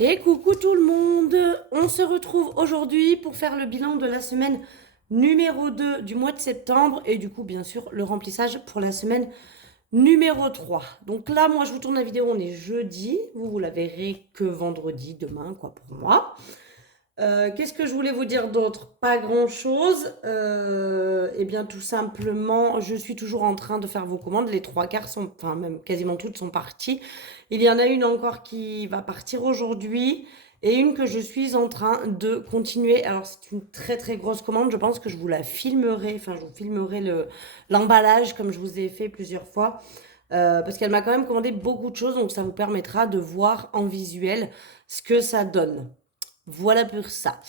Et coucou tout le monde, on se retrouve aujourd'hui pour faire le bilan de la semaine numéro 2 du mois de septembre et du coup bien sûr le remplissage pour la semaine numéro 3. Donc là moi je vous tourne la vidéo, on est jeudi, vous la verrez que vendredi, demain quoi pour moi. Qu'est-ce que je voulais vous dire d'autre? Pas grand-chose. Eh bien, tout simplement, je suis toujours en train de faire vos commandes. Les trois quarts sont, enfin même quasiment toutes sont parties. Il y en a une encore qui va partir aujourd'hui et une que je suis en train de continuer. Alors, c'est une très très grosse commande. Je pense que je vous la filmerai. Enfin, je vous filmerai l'emballage comme je vous ai fait plusieurs fois. Parce qu'elle m'a quand même commandé beaucoup de choses, donc ça vous permettra de voir en visuel ce que ça donne. Voilà pour ça.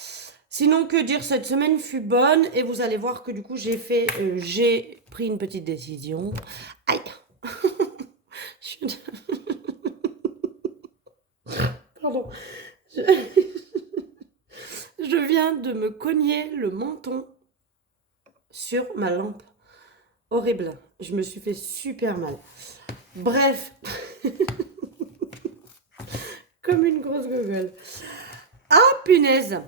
Sinon, que dire, cette semaine fut bonne et vous allez voir que du coup, j'ai pris une petite décision. Aïe. Je- Pardon. Je... je viens de me cogner le menton sur ma lampe. Horrible. Je me suis fait super mal. Bref, comme une grosse gogole. Ah, punaise.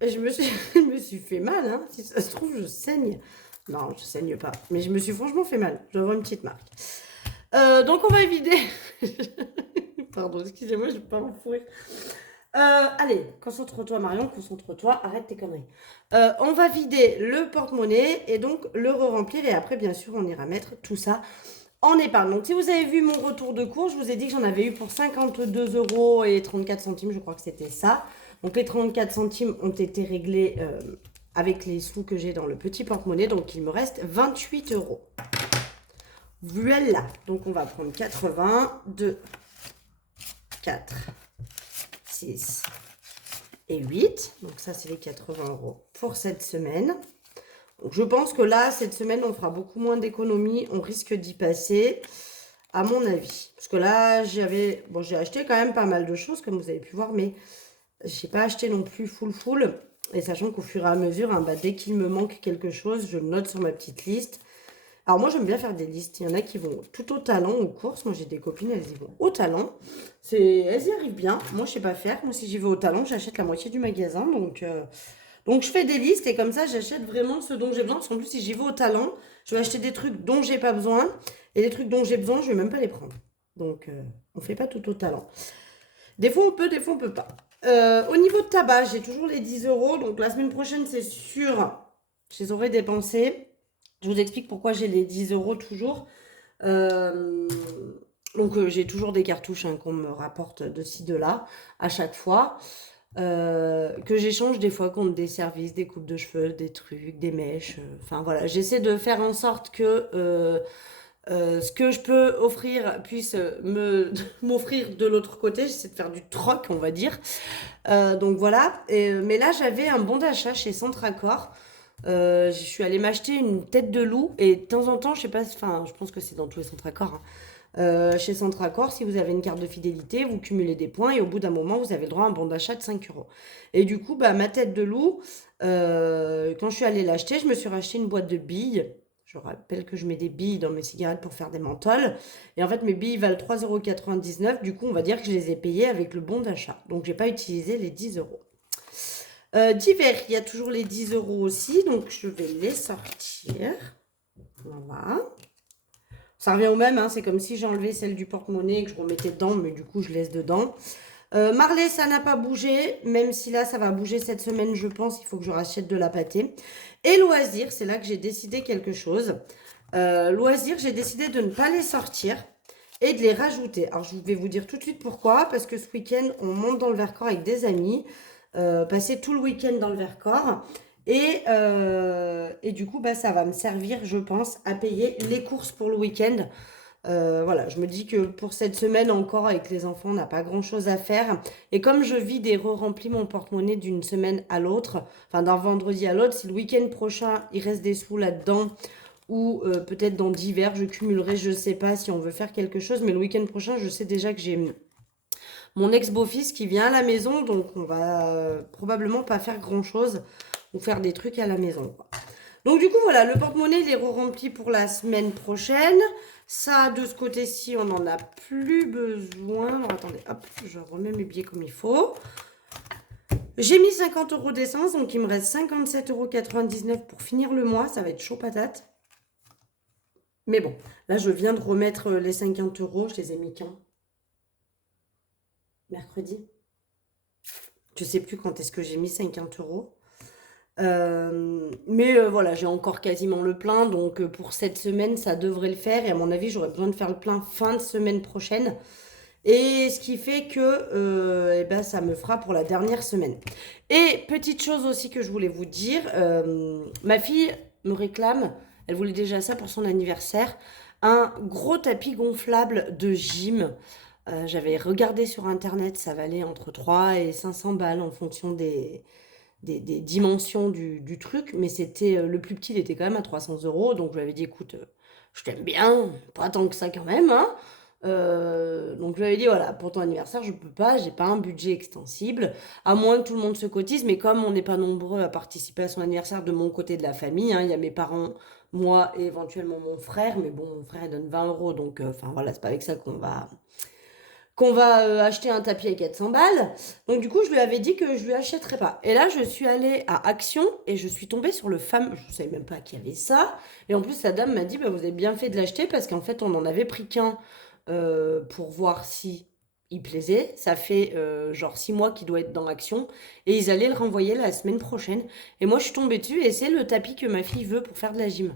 Je me suis fait mal, hein. Si ça se trouve, je saigne. Non, je saigne pas. Mais je me suis franchement fait mal. Je dois avoir une petite marque. Donc on va vider. Pardon, excusez-moi, je vais pas m'enfouir. Allez, concentre-toi Marion, concentre-toi, arrête tes conneries. On va vider le porte-monnaie et donc le re-remplir et après bien sûr on ira mettre tout ça en épargne. Donc si vous avez vu mon retour de cours, je vous ai dit que j'en avais eu pour 52 euros et 34 centimes, je crois que c'était ça. Donc les 34 centimes ont été réglés avec les sous que j'ai dans le petit porte-monnaie, donc il me reste 28 euros. Voilà, donc on va prendre 80, 2, 4, 6 et 8. Donc ça, c'est les 80 euros pour cette semaine. Donc je pense que là, cette semaine, on fera beaucoup moins d'économies. On risque d'y passer, à mon avis. Parce que là, j'ai acheté quand même pas mal de choses, comme vous avez pu voir, mais j'ai pas acheté non plus full. Et sachant qu'au fur et à mesure, hein, dès qu'il me manque quelque chose, je le note sur ma petite liste. Alors moi j'aime bien faire des listes. Il y en a qui vont tout au talent aux courses. Moi j'ai des copines, elles y vont au talent. Elles y arrivent bien. Moi je sais pas faire. Moi si j'y vais au talent, j'achète la moitié du magasin. Donc je fais des listes et comme ça j'achète vraiment ce dont j'ai besoin. Parce qu'en plus si j'y vais au talent, je vais acheter des trucs dont j'ai pas besoin. Et les trucs dont j'ai besoin, je vais même pas les prendre. Donc on fait pas tout au talent. Des fois on peut, des fois on peut pas. Au niveau de tabac, j'ai toujours les 10 euros. Donc la semaine prochaine c'est sûr, je les aurai dépensés. Je vous explique pourquoi j'ai les 10 euros toujours. Euh, j'ai toujours des cartouches hein, qu'on me rapporte de ci, de là, à chaque fois. Que j'échange des fois contre des services, des coupes de cheveux, des trucs, des mèches. Enfin voilà, j'essaie de faire en sorte que ce que je peux offrir puisse m'offrir de l'autre côté. J'essaie de faire du troc, on va dire. Donc voilà. Mais là, j'avais un bon d'achat chez Centracor. Je suis allée m'acheter une tête de loup et de temps en temps, je sais pas, enfin, je pense que c'est dans tous les centres accords, hein. Chez Centracor, si vous avez une carte de fidélité, vous cumulez des points et au bout d'un moment, vous avez le droit à un bon d'achat de 5 euros. Et du coup, ma tête de loup, quand je suis allée l'acheter, je me suis racheté une boîte de billes. Je rappelle que je mets des billes dans mes cigarettes pour faire des menthols. Et en fait, mes billes valent 3,99 €. Du coup, on va dire que je les ai payées avec le bon d'achat. Donc, j'ai pas utilisé les 10 euros. Divers, il y a toujours les 10 euros aussi, donc je vais les sortir. Voilà. Ça revient au même, hein, c'est comme si j'enlevais celle du porte-monnaie et que je remettais dedans, mais du coup je laisse dedans. Marley, ça n'a pas bougé, même si là ça va bouger cette semaine, je pense, il faut que je rachète de la pâtée. Et loisirs, c'est là que j'ai décidé quelque chose. Loisirs, j'ai décidé de ne pas les sortir et de les rajouter. Alors je vais vous dire tout de suite pourquoi, parce que ce week-end, on monte dans le Vercors avec des amis, passer tout le week-end dans le Vercors. Et du coup, ça va me servir, je pense, à payer les courses pour le week-end. Voilà, je me dis que pour cette semaine encore, avec les enfants, on n'a pas grand-chose à faire. Et comme je vide et re-remplis mon porte-monnaie d'une semaine à l'autre, enfin d'un vendredi à l'autre, si le week-end prochain, il reste des sous là-dedans, ou peut-être dans divers, je cumulerai, je ne sais pas si on veut faire quelque chose, mais le week-end prochain, je sais déjà que j'ai mon ex-beau-fils qui vient à la maison, donc on va probablement pas faire grand-chose ou faire des trucs à la maison, quoi. Donc du coup, voilà, le porte-monnaie, il est re-rempli pour la semaine prochaine. Ça, de ce côté-ci, on n'en a plus besoin. Alors, attendez, hop, je remets mes billets comme il faut. J'ai mis 50 € d'essence, donc il me reste 57,99 € pour finir le mois. Ça va être chaud patate. Mais bon, là, je viens de remettre les 50 €. Je les ai mis quand? Mercredi. Je sais plus quand est-ce que j'ai mis 50 €. Mais voilà, j'ai encore quasiment le plein. Donc pour cette semaine, ça devrait le faire. Et à mon avis, j'aurais besoin de faire le plein fin de semaine prochaine. Et ce qui fait que eh ben, ça me fera pour la dernière semaine. Et petite chose aussi que je voulais vous dire, ma fille me réclame, elle voulait déjà ça pour son anniversaire, un gros tapis gonflable de gym. J'avais regardé sur internet, ça valait entre 3 et 500 balles en fonction des dimensions du truc, mais c'était le plus petit, il était quand même à 300 €. Donc je lui avais dit, écoute, je t'aime bien, pas tant que ça quand même, hein. Donc je lui avais dit, voilà, pour ton anniversaire, je peux pas, j'ai pas un budget extensible, à moins que tout le monde se cotise, mais comme on n'est pas nombreux à participer à son anniversaire de mon côté de la famille, hein, il y a mes parents, moi et éventuellement mon frère, mais bon, mon frère il donne 20 €, donc enfin voilà, c'est pas avec ça qu'on va acheter un tapis à 400 balles. Donc du coup, je lui avais dit que je lui achèterais pas. Et là, je suis allée à Action et je suis tombée sur le fameux... Je ne savais même pas qu'il y avait ça. Et en plus, la dame m'a dit, bah, vous avez bien fait de l'acheter parce qu'en fait, on en avait pris qu'un pour voir si il plaisait. Ça fait genre 6 mois qu'il doit être dans Action. Et ils allaient le renvoyer la semaine prochaine. Et moi, je suis tombée dessus et c'est le tapis que ma fille veut pour faire de la gym.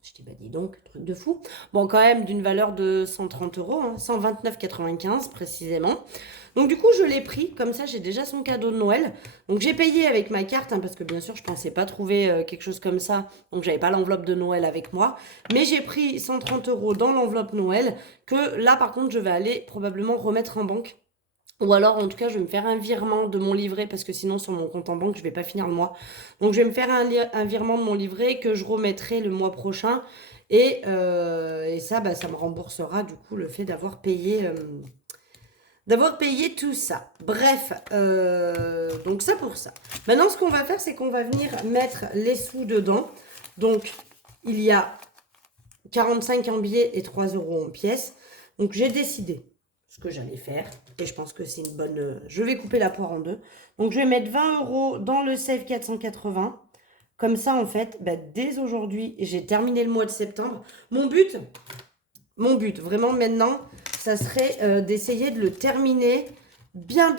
Je dis, bah dis donc, truc de fou. Bon, quand même d'une valeur de 130 €, hein, 129,95 précisément. Donc du coup, je l'ai pris, comme ça j'ai déjà son cadeau de Noël. Donc j'ai payé avec ma carte, hein, parce que bien sûr, je pensais pas trouver quelque chose comme ça. Donc j'avais pas l'enveloppe de Noël avec moi. Mais j'ai pris 130 € dans l'enveloppe Noël, que là par contre, je vais aller probablement remettre en banque. Ou alors, en tout cas, je vais me faire un virement de mon livret parce que sinon, sur mon compte en banque, je vais pas finir le mois. Donc, je vais me faire un virement de mon livret que je remettrai le mois prochain. Et ça, bah, ça me remboursera du coup le fait d'avoir payé tout ça. Bref, donc ça pour ça. Maintenant, ce qu'on va faire, c'est qu'on va venir mettre les sous dedans. Donc, il y a 45 en billets et 3 € en pièces. Donc, j'ai décidé ce que j'allais faire. Et je pense que c'est une bonne... Je vais couper la poire en deux. Donc, je vais mettre 20 € dans le Save 480. Comme ça, en fait, bah, dès aujourd'hui, j'ai terminé le mois de septembre. Mon but, vraiment maintenant, ça serait d'essayer de le terminer bien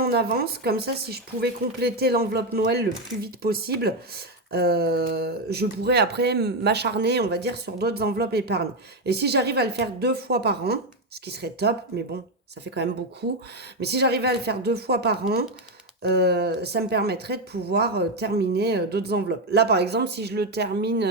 en avance. Comme ça, si je pouvais compléter l'enveloppe Noël le plus vite possible, je pourrais après m'acharner, on va dire, sur d'autres enveloppes épargne. Et si j'arrive à le faire 2 fois par an, ce qui serait top, mais bon, ça fait quand même beaucoup. Mais si j'arrivais à le faire 2 fois par an, ça me permettrait de pouvoir terminer d'autres enveloppes. Là, par exemple, si je le termine,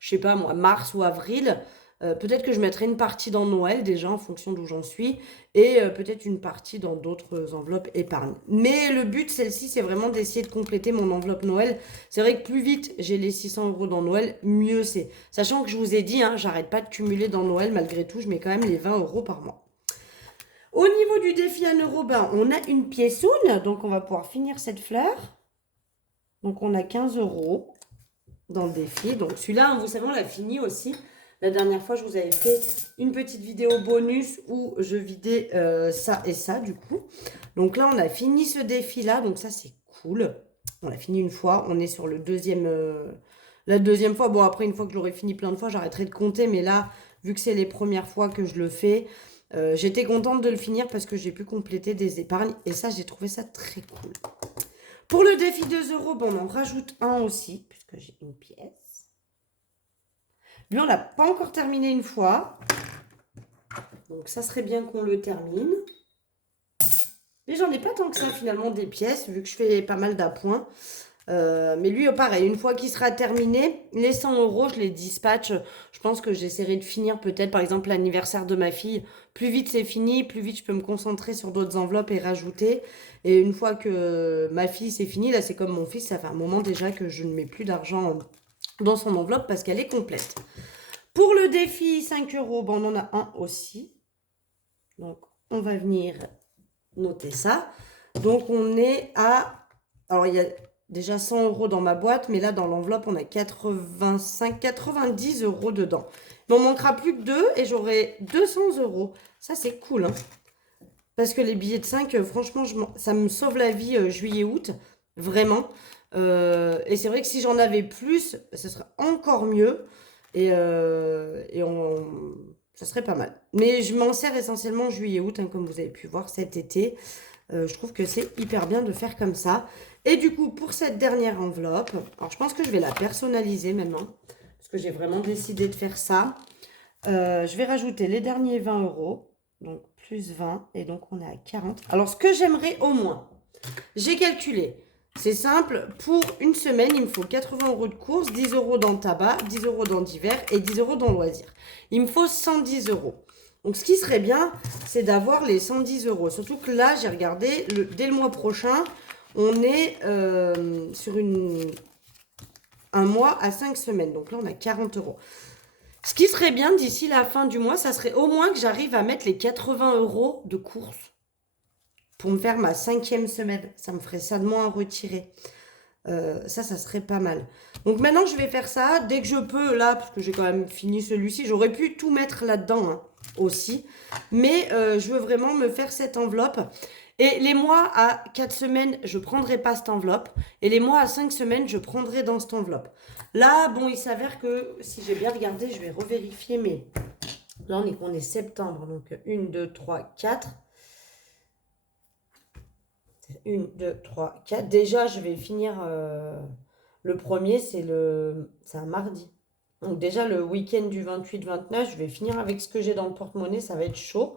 je sais pas moi, mars ou avril, peut-être que je mettrai une partie dans Noël déjà en fonction d'où j'en suis et peut-être une partie dans d'autres enveloppes épargne. Mais le but, celle-ci, c'est vraiment d'essayer de compléter mon enveloppe Noël. C'est vrai que plus vite j'ai les 600 € dans Noël, mieux c'est. Sachant que je vous ai dit, hein, j'arrête pas de cumuler dans Noël malgré tout, je mets quand même les 20 € par mois. Au niveau du défi 1 €, ben, on a une pièceoune, donc on va pouvoir finir cette fleur. Donc on a 15 € dans le défi. Donc celui-là, vous savez, on l'a fini aussi. La dernière fois, je vous avais fait une petite vidéo bonus où je vidais ça et ça, du coup. Donc là, on a fini ce défi-là. Donc ça, c'est cool. On l'a fini une fois. On est sur le deuxième... la deuxième fois. Bon, après, une fois que je l'aurai fini plein de fois, j'arrêterai de compter. Mais là, vu que c'est les premières fois que je le fais, j'étais contente de le finir parce que j'ai pu compléter des épargnes. Et ça, j'ai trouvé ça très cool. Pour le défi 2 €, bon, on en rajoute un aussi, puisque j'ai une pièce. Lui, on l'a pas encore terminé une fois. Donc, ça serait bien qu'on le termine. Mais j'en ai pas tant que ça, finalement, des pièces, vu que je fais pas mal d'appoints. Mais lui, pareil, une fois qu'il sera terminé, les 100 €, je les dispatche. Je pense que j'essaierai de finir peut-être, par exemple, l'anniversaire de ma fille. Plus vite c'est fini, plus vite je peux me concentrer sur d'autres enveloppes et rajouter. Et une fois que ma fille c'est fini, là c'est comme mon fils, ça fait un moment déjà que je ne mets plus d'argent dans son enveloppe parce qu'elle est complète. Pour le défi 5 €, bon, on en a un aussi. Donc on va venir noter ça. Donc on est à... Alors il y a déjà 100 € dans ma boîte, mais là dans l'enveloppe on a 90 € dedans. Il m'en manquera plus que 2 et j'aurai 200 euros. Ça, c'est cool, hein. Parce que les billets de 5, franchement, ça me sauve la vie juillet-août. Vraiment. Et c'est vrai que si j'en avais plus, ce serait encore mieux. Ça serait pas mal. Mais je m'en sers essentiellement juillet-août, hein, comme vous avez pu voir cet été. Je trouve que c'est hyper bien de faire comme ça. Et du coup, pour cette dernière enveloppe, alors je pense que je vais la personnaliser maintenant. Parce que j'ai vraiment décidé de faire ça. Je vais rajouter les derniers 20 euros. Donc plus 20. Et donc on est à 40. Alors ce que j'aimerais au moins, j'ai calculé. C'est simple, pour une semaine, il me faut 80 euros de course, 10 euros dans le tabac, 10 euros dans divers et 10 euros dans loisirs. Il me faut 110 euros. Donc ce qui serait bien, c'est d'avoir les 110 euros. Surtout que là, j'ai regardé, dès le mois prochain, on est sur un mois à 5 semaines. Donc là, on a 40 euros. Ce qui serait bien d'ici la fin du mois, ça serait au moins que j'arrive à mettre les 80 euros de course pour me faire ma 5e semaine. Ça me ferait ça de moins à retirer. Ça serait pas mal. Donc maintenant, je vais faire ça dès que je peux, là, parce que j'ai quand même fini celui-ci. J'aurais pu tout mettre là-dedans hein, aussi. Mais je veux vraiment me faire cette enveloppe. Et les mois à 4 semaines, je ne prendrai pas cette enveloppe. Et les mois à 5 semaines, je prendrai dans cette enveloppe. Là, bon, il s'avère que, si j'ai bien regardé, je vais revérifier, mais là, on est septembre. Donc, 1, 2, 3, 4. 1, 2, 3, 4. Déjà, je vais finir le premier, c'est un mardi. Donc déjà, le week-end du 28-29, je vais finir avec ce que j'ai dans le porte-monnaie, ça va être chaud.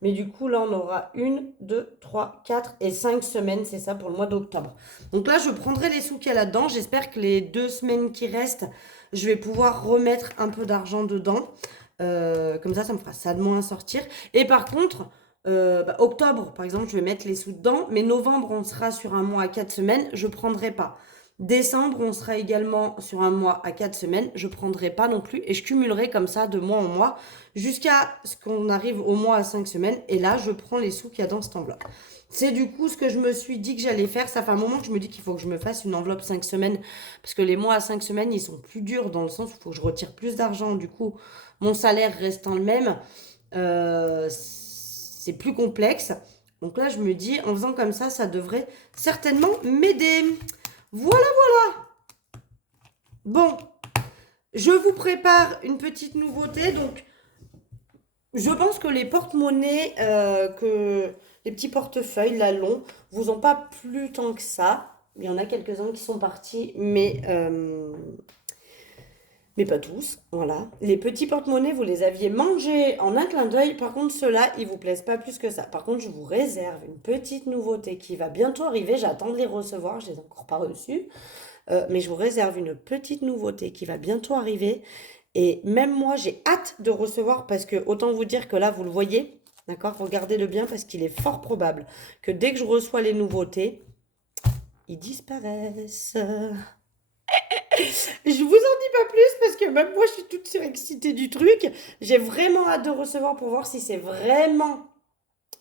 Mais du coup, là, on aura 1, 2, 3, 4 et 5 semaines, c'est ça pour le mois d'octobre. Donc là, je prendrai les sous qu'il y a là-dedans. J'espère que les 2 semaines qui restent, je vais pouvoir remettre un peu d'argent dedans. Comme ça me fera ça de moins à sortir. Et par contre, octobre, par exemple, je vais mettre les sous dedans. Mais novembre, on sera sur un mois à 4 semaines. Je ne prendrai pas. Décembre, on sera également sur un mois à 4 semaines. Je ne prendrai pas non plus. Et je cumulerai comme ça de mois en mois jusqu'à ce qu'on arrive au mois à 5 semaines. Et là, je prends les sous qu'il y a dans cette enveloppe. C'est du coup ce que je me suis dit que j'allais faire. Ça fait un moment que je me dis qu'il faut que je me fasse une enveloppe 5 semaines. Parce que les mois à 5 semaines, ils sont plus durs dans le sens où il faut que je retire plus d'argent. Du coup, mon salaire restant le même, c'est plus complexe. Donc là, je me dis, en faisant comme ça devrait certainement m'aider. Voilà. Bon, je vous prépare une petite nouveauté. Donc, je pense que les porte-monnaies, les petits portefeuilles, là, longs, vous ont pas plu tant que ça. Il y en a quelques-uns qui sont partis, mais pas tous. Voilà. Les petits porte-monnaies, vous les aviez mangés en un clin d'œil. Par contre, ceux-là, ils vous plaisent pas plus que ça. Par contre, je vous réserve une petite nouveauté qui va bientôt arriver. J'attends de les recevoir. Je les ai encore pas reçus. Mais je vous réserve une petite nouveauté qui va bientôt arriver. Et même moi, j'ai hâte de recevoir parce que autant vous dire que là, vous le voyez, d'accord? Regardez-le bien parce qu'il est fort probable que dès que je reçois les nouveautés, ils disparaissent. Je vous en dis pas plus parce que même moi, je suis toute surexcitée du truc. J'ai vraiment hâte de recevoir pour voir si c'est vraiment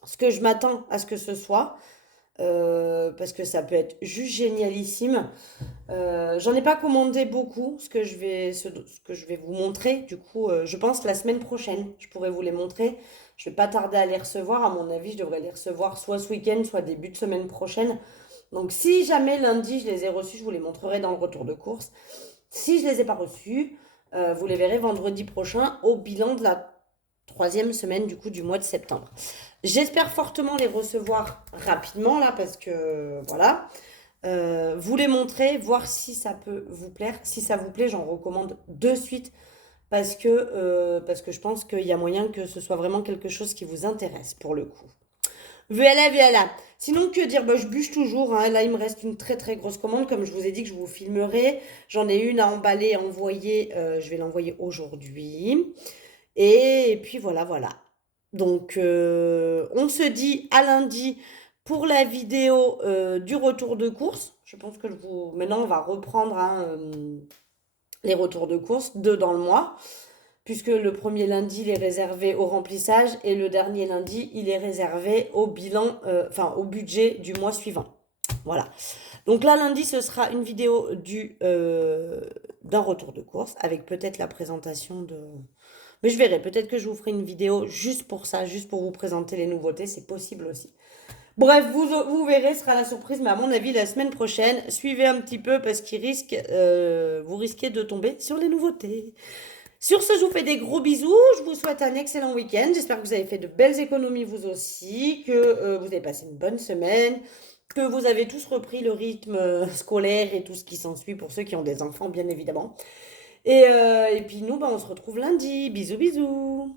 ce que je m'attends à ce que ce soit. Parce que ça peut être juste génialissime. J'en ai pas commandé beaucoup, ce que je vais vous montrer. Du coup, je pense la semaine prochaine, je pourrai vous les montrer. Je vais pas tarder à les recevoir. À mon avis, je devrais les recevoir soit ce week-end, soit début de semaine prochaine. Donc, si jamais lundi, je les ai reçus, je vous les montrerai dans le retour de course. Si je les ai pas reçus, vous les verrez vendredi prochain au bilan de la 3e semaine du coup du mois de septembre. J'espère fortement les recevoir rapidement là parce que voilà. Vous les montrer, voir si ça peut vous plaire. Si ça vous plaît, j'en recommande de suite parce que je pense qu'il y a moyen que ce soit vraiment quelque chose qui vous intéresse pour le coup. Voilà. Sinon, que dire? Je bûche toujours. Hein. Là, il me reste une très très grosse commande. Comme je vous ai dit que je vous filmerai. J'en ai une à emballer, à envoyer. Je vais l'envoyer aujourd'hui. Et puis voilà. Donc, on se dit à lundi pour la vidéo du retour de course. Je pense que maintenant, on va reprendre hein, les retours de course, 2 dans le mois. Puisque le premier lundi, il est réservé au remplissage et le dernier lundi, il est réservé au bilan, au budget du mois suivant. Voilà. Donc là, lundi, ce sera une vidéo d'un retour de course avec peut-être la présentation Mais je verrai, peut-être que je vous ferai une vidéo juste pour ça, juste pour vous présenter les nouveautés, c'est possible aussi. Bref, vous verrez, ce sera la surprise, mais à mon avis, la semaine prochaine, suivez un petit peu parce vous risquez de tomber sur les nouveautés. Sur ce, je vous fais des gros bisous. Je vous souhaite un excellent week-end. J'espère que vous avez fait de belles économies vous aussi, que vous avez passé une bonne semaine, que vous avez tous repris le rythme scolaire et tout ce qui s'ensuit pour ceux qui ont des enfants, bien évidemment. Et puis nous, bah, on se retrouve lundi. Bisous, bisous.